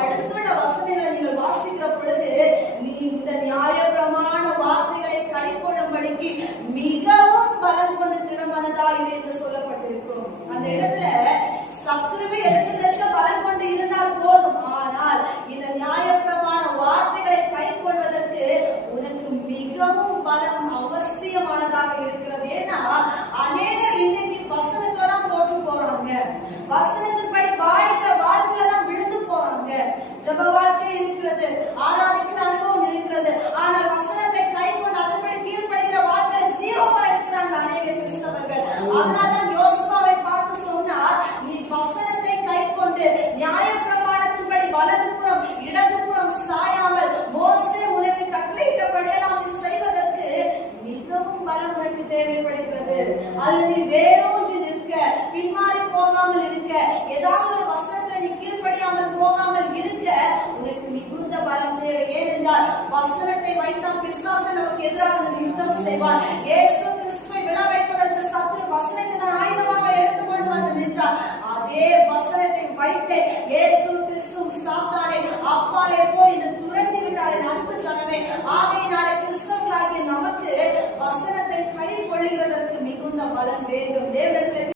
அடுத்துள்ள வசனங்களை நீங்கள் வாசிக்கிற பொழுது நீ இந்த நியாய பிரமாண வார்த்தைகளை கை கொள்ளும்படிக்கு மிகவும் பலம் கொண்டு திடமனதாயிரு என்று சொல்லப்பட்டிருக்கும். அந்த இடத்துல சத்துருவை எதிர்க்க பலம் கொண்டு இருந்தால் போதும். ஆனால் இந்த நியாய பிரமாண வார்த்தைகளை கை கொள்வதற்கு உனக்கு மிகவும் பலம் அவசியமானதாக இருக்கிறது. ஏன்னா அநேகர் இன்னைக்கு வசனத்துல தான் தோற்று போறாங்க, வசனத்தின்படி வாழ்கிற வாழ்க்கையில தான் விழுந்து போறாங்க. ஜப வாழ்க்கை இருக்கிறது, ஆராதிக்கிற அனுபவம் இருக்கிறது, ஆனால் வசனத்தை கை கொண்டு அதன்படி கீழ்ப்படுகிற வாழ்க்கை ஜீரோவா இருக்கிறாங்க அநேக கிறிஸ்தவர்கள். அதனால்தான் யோசுவாவை பார்த்து சொன்னார், நீ வசனத்தை கை கொண்டு நியாய பிரமாணத்தின்படி வலதுபுறம் இடதுபுறம் சாயாமல் மோசே உனக்கு கட்டளையிட்டபடியெல்லாம் நீ செய்வதற்கு மிகவும் பலம் உனக்கு தேவைப்படுகிறது. அல்லது நீ வேரூன்றி நிற்க, பின்மாறி போகாமல் இருக்க, ஏதாவது ஒரு வசனத்தை நீ கீழ்ப்படியாமல் போகாமல் இருக்க உனக்கு மிகுந்த பலம் தேவை. ஏனென்றால் வசனத்தை வைத்தால் பிசாசு நமக்கு எதிராக யுத்தம் செய்வார். இயேசு கிறிஸ்துவை விழ வைப்பதற்கு சத்துரு வசனத்தை தான் ஆயுதமாக எடுத்துக்கொண்டு வந்து நின்றார். அதே வசனத்தை வைத்து